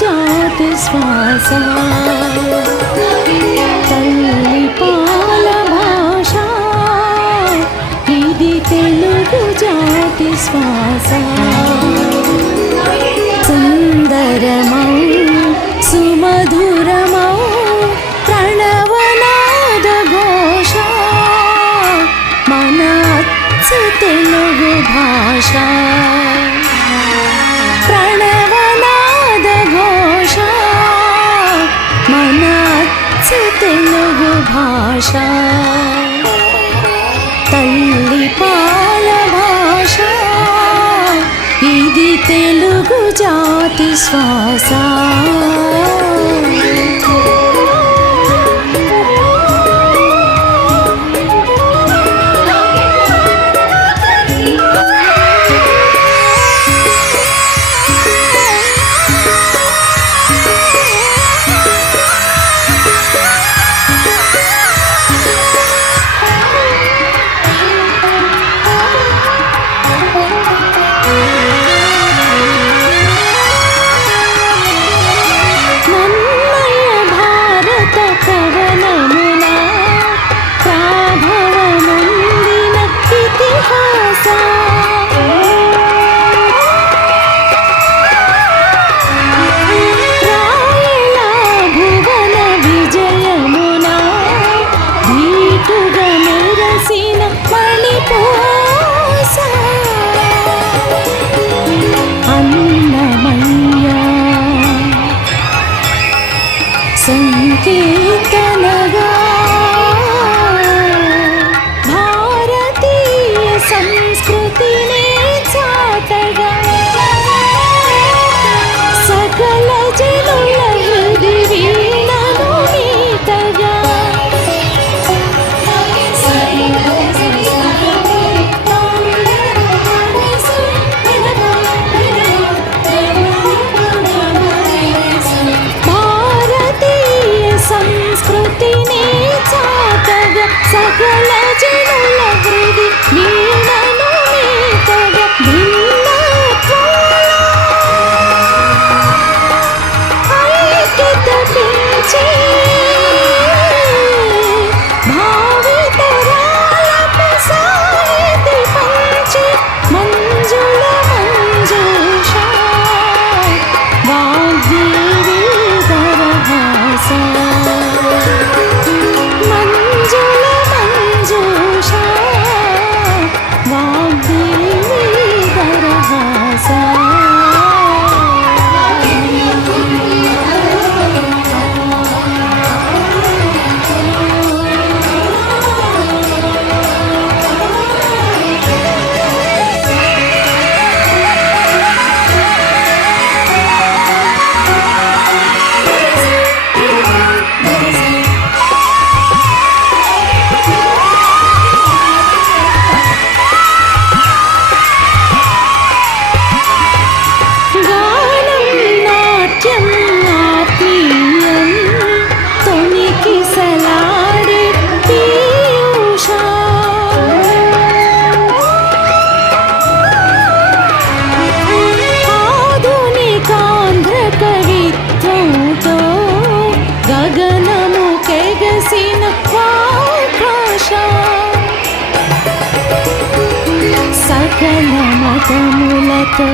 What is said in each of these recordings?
జాతి శ్వాస. తల్లి పాల భాష. ఇది తెలుగు జాతి శ్వాస. సుందరమౌ సుమధురమౌ ప్రణవనాద ఘోష. మన తెలుగు భాష. భాష తల్లి పాల భాష ఇది తెలుగు జాతి శ్వాస. 致 సకల మతములతో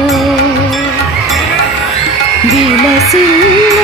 విలసిల్ల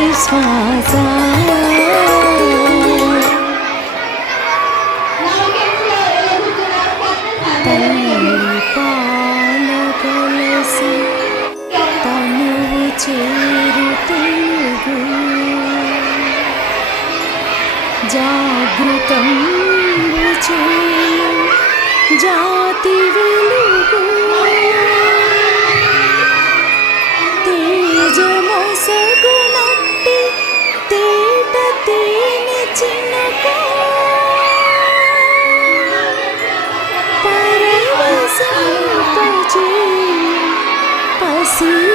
జాతి శ్వాస తల్లి పాల listen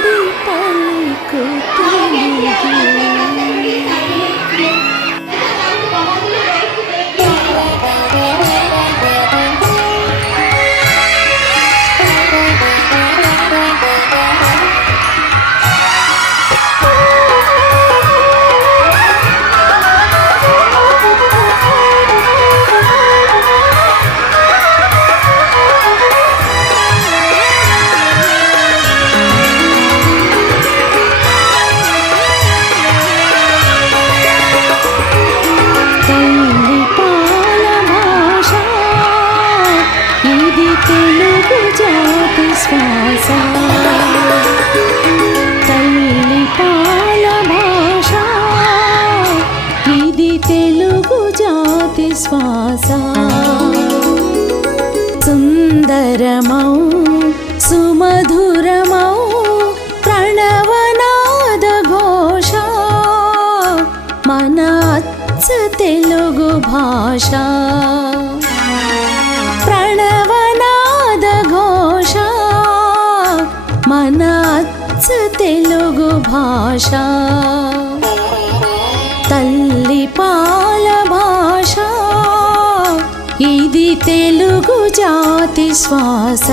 జాతి శ్వాస తల్లి పాల భాష ఇది తెలుగు జాతి శ్వాస సుందరమౌ సుమధురమౌ ప్రణవనాద ఘోష మన అచ్చ తెలుగు భాష భాష. తల్లి పాల భాష. ఇది తెలుగు జాతి శ్వాస.